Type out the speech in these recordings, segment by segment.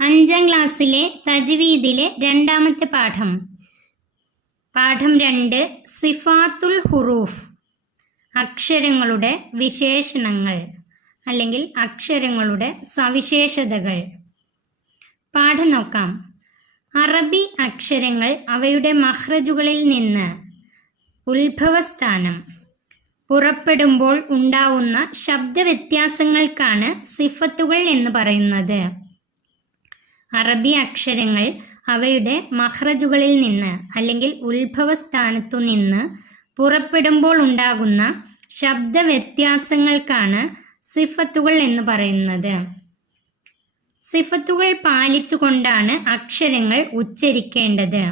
അഞ്ചാം ക്ലാസ്സിലെ തജ്വീദിലെ രണ്ടാമത്തെ പാഠം. പാഠം രണ്ട് സിഫാത്തുൽ ഹുറൂഫ്. അക്ഷരങ്ങളുടെ വിശേഷണങ്ങൾ അല്ലെങ്കിൽ അക്ഷരങ്ങളുടെ സവിശേഷതകൾ. പാഠം നോക്കാം. അറബി അക്ഷരങ്ങൾ അവയുടെ മഹ്റജുകളിൽ നിന്ന് ഉത്ഭവസ്ഥാനം. പുറപ്പെടുമ്പോൾ ഉണ്ടാവുന്ന ശബ്ദവ്യത്യാസങ്ങൾക്കാണ് സിഫത്തുകൾ എന്ന് പറയുന്നത്. അറബി അക്ഷരങ്ങൾ അവയുടെ മഹ്റജുകളിൽ നിന്ന് അല്ലെങ്കിൽ ഉത്ഭവസ്ഥാനത്തു നിന്ന് പുറപ്പെടുമ്പോൾ ഉണ്ടാകുന്ന ശബ്ദ വ്യത്യാസങ്ങൾക്കാണ് സിഫത്തുകൾ എന്ന് പറയുന്നത്. സിഫത്തുകൾ പാലിച്ചുകൊണ്ടാണ് അക്ഷരങ്ങൾ ഉച്ചരിക്കേണ്ടത്.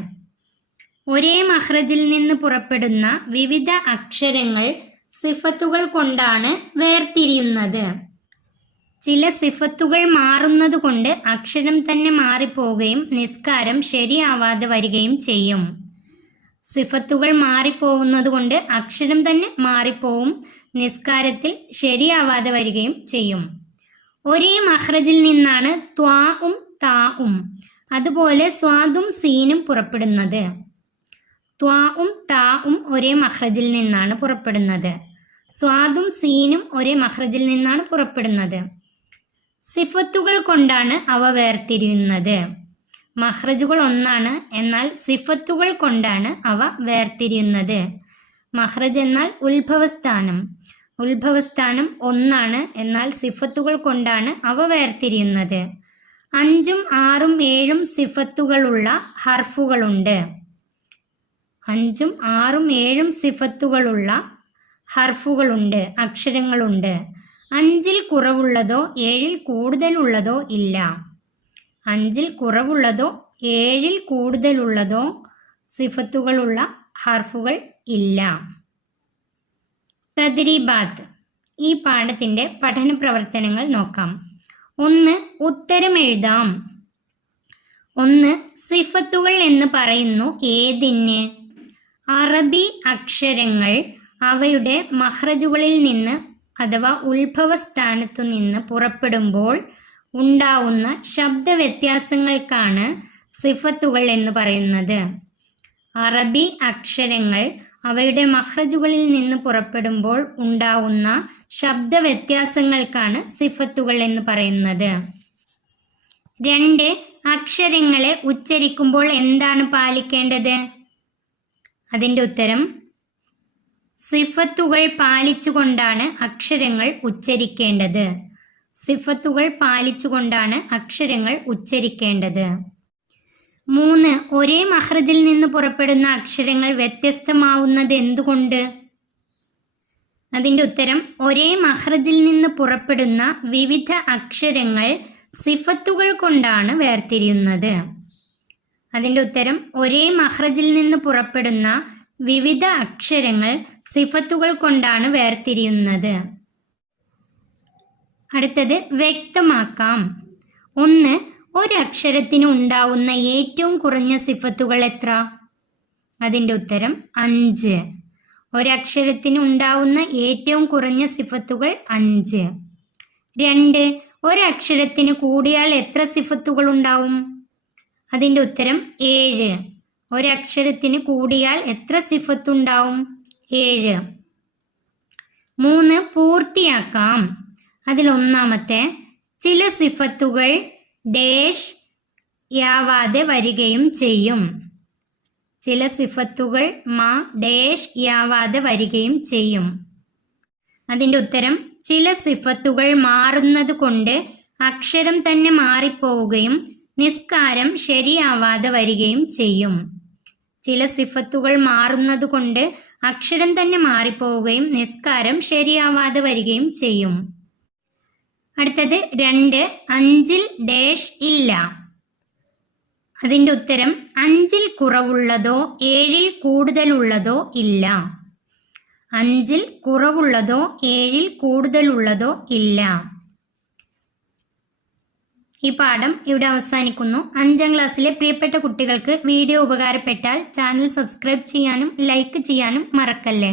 ഒരേ മഹ്റജിൽ നിന്ന് പുറപ്പെടുന്ന വിവിധ അക്ഷരങ്ങൾ സിഫത്തുകൾ കൊണ്ടാണ് വേർതിരിയുന്നത്. ചില സിഫത്തുകൾ മാറുന്നത് കൊണ്ട് അക്ഷരം തന്നെ മാറിപ്പോവുകയും നിസ്കാരം ശരിയാവാതെ വരികയും ചെയ്യും. സിഫത്തുകൾ മാറിപ്പോകുന്നത് കൊണ്ട് അക്ഷരം തന്നെ മാറിപ്പോവും നിസ്കാരത്തിൽ ശരിയാവാതെ വരികയും ചെയ്യും. ഒരേ മഹ്റജിൽ നിന്നാണ് ത്വാവും താവും അതുപോലെ സ്വാദും സീനും പുറപ്പെടുന്നത്. ത്വാവും താവും ഒരേ മഹ്റജിൽ നിന്നാണ് പുറപ്പെടുന്നത്. സ്വാദും സീനും ഒരേ മഹ്റജിൽ നിന്നാണ് പുറപ്പെടുന്നത്. സിഫത്തുകൾ കൊണ്ടാണ് അവ വേർതിരിയുന്നത്. മഹ്റജുകൾ ഒന്നാണ് എന്നാൽ സിഫത്തുകൾ കൊണ്ടാണ് അവ വേർതിരിയുന്നത്. മഹ്റജ് എന്നാൽ ഉത്ഭവസ്ഥാനം. ഉത്ഭവസ്ഥാനം ഒന്നാണ് എന്നാൽ സിഫത്തുകൾ കൊണ്ടാണ് അവ വേർതിരിയുന്നത്. അഞ്ചും ആറും ഏഴും സിഫത്തുകളുള്ള ഹർഫുകളുണ്ട്. അഞ്ചും ആറും ഏഴും സിഫത്തുകളുള്ള ഹർഫുകളുണ്ട് അക്ഷരങ്ങളുണ്ട്. അഞ്ചിൽ കുറവുള്ളതോ ഏഴിൽ കൂടുതലുള്ളതോ ഇല്ല. അഞ്ചിൽ കുറവുള്ളതോ ഏഴിൽ കൂടുതലുള്ളതോ സിഫത്തുകളുള്ള ഹർഫുകൾ ഇല്ല. തദ്രീബാത്ത്. ഈ പാഠത്തിന്റെ പഠന പ്രവർത്തനങ്ങൾ നോക്കാം. ഒന്ന് ഉത്തരം എഴുതാം. ഒന്ന് സിഫത്തുകൾ എന്ന് പറയുന്നു ഏതിന്? അറബി അക്ഷരങ്ങൾ അവയുടെ മഹ്റജുകളിൽ നിന്ന് അഥവാ ഉത്ഭവസ്ഥാനത്തു നിന്ന് പുറപ്പെടുമ്പോൾ ഉണ്ടാവുന്ന ശബ്ദ വ്യത്യാസങ്ങൾക്കാണ് സിഫത്തുകൾ എന്ന് പറയുന്നത്. അറബി അക്ഷരങ്ങൾ അവയുടെ മഹ്റജുകളിൽ നിന്ന് പുറപ്പെടുമ്പോൾ ഉണ്ടാവുന്ന ശബ്ദ വ്യത്യാസങ്ങൾക്കാണ് സിഫത്തുകൾ എന്ന് പറയുന്നത്. രണ്ട് അക്ഷരങ്ങളെ ഉച്ചരിക്കുമ്പോൾ എന്താണ് പാലിക്കേണ്ടത്? അതിന്റെ ഉത്തരം സിഫത്തുകൾ പാലിച്ചുകൊണ്ടാണ് അക്ഷരങ്ങൾ ഉച്ചരിക്കേണ്ടത്. സിഫത്തുകൾ പാലിച്ചുകൊണ്ടാണ് അക്ഷരങ്ങൾ ഉച്ചരിക്കേണ്ടത്. മൂന്ന് ഒരേ മഹ്റജിൽ നിന്ന് പുറപ്പെടുന്ന അക്ഷരങ്ങൾ വ്യത്യസ്തമാവുന്നത് എന്തുകൊണ്ട്? അതിന്റെ ഉത്തരം ഒരേ മഹ്റജിൽ നിന്ന് പുറപ്പെടുന്ന വിവിധ അക്ഷരങ്ങൾ സിഫത്തുകൾ കൊണ്ടാണ് വേർതിരിയുന്നത്. അതിന്റെ ഉത്തരം ഒരേ മഹ്റജിൽ നിന്ന് പുറപ്പെടുന്ന വിവിധ അക്ഷരങ്ങൾ സിഫത്തുകൾ കൊണ്ടാണ് വേർതിരിയുന്നത്. അടുത്തത് വ്യക്തമാക്കാം. ഒന്ന് ഒരു അക്ഷരത്തിന് ഉണ്ടാവുന്ന ഏറ്റവും കുറഞ്ഞ സിഫത്തുകൾ എത്ര? അതിന്റെ ഉത്തരം അഞ്ച്. ഒരക്ഷരത്തിന് ഉണ്ടാവുന്ന ഏറ്റവും കുറഞ്ഞ സിഫത്തുകൾ അഞ്ച്. രണ്ട് ഒരക്ഷരത്തിന് കൂടിയാൽ എത്ര സിഫത്തുകൾ ഉണ്ടാവും? അതിന്റെ ഉത്തരം ഏഴ്. ഒരക്ഷരത്തിന് കൂടിയാൽ എത്ര സിഫത്തുണ്ടാവും? ഏഴ്. മൂന്ന് പൂർത്തിയാക്കാം. അതിലൊന്നാമത്തെ ചില സിഫത്തുകൾ ഡേഷ് യാവാതെ വരികയും ചെയ്യും. ചില സിഫത്തുകൾ മാ ഡേഷ് യാവാതെ വരികയും ചെയ്യും. അതിന്റെ ഉത്തരം ചില സിഫത്തുകൾ മാറുന്നത് കൊണ്ട് അക്ഷരം തന്നെ മാറിപ്പോവുകയും നിസ്കാരം ശരിയാവാതെ വരികയും ചെയ്യും. ചില സിഫത്തുകൾ മാറുന്നത് കൊണ്ട് അക്ഷരം തന്നെ മാറിപ്പോവുകയും നിസ്കാരം ശരിയാവാതെ വരികയും ചെയ്യും. അടുത്തത് രണ്ട് അഞ്ചിൽ ഡേഷ് ഇല്ല. അതിന്റെ ഉത്തരം അഞ്ചിൽ കുറവുള്ളതോ ഏഴിൽ കൂടുതലുള്ളതോ ഇല്ല. അഞ്ചിൽ കുറവുള്ളതോ ഏഴിൽ കൂടുതലുള്ളതോ ഇല്ല. ഈ പാഠം ഇവിടെ അവസാനിക്കുന്നു. അഞ്ചാം ക്ലാസ്സിലെ പ്രിയപ്പെട്ട കുട്ടികൾക്ക് വീഡിയോ ഉപകാരപ്പെട്ടാൽ ചാനൽ സബ്സ്ക്രൈബ് ചെയ്യാനും ലൈക്ക് ചെയ്യാനും മറക്കല്ലേ?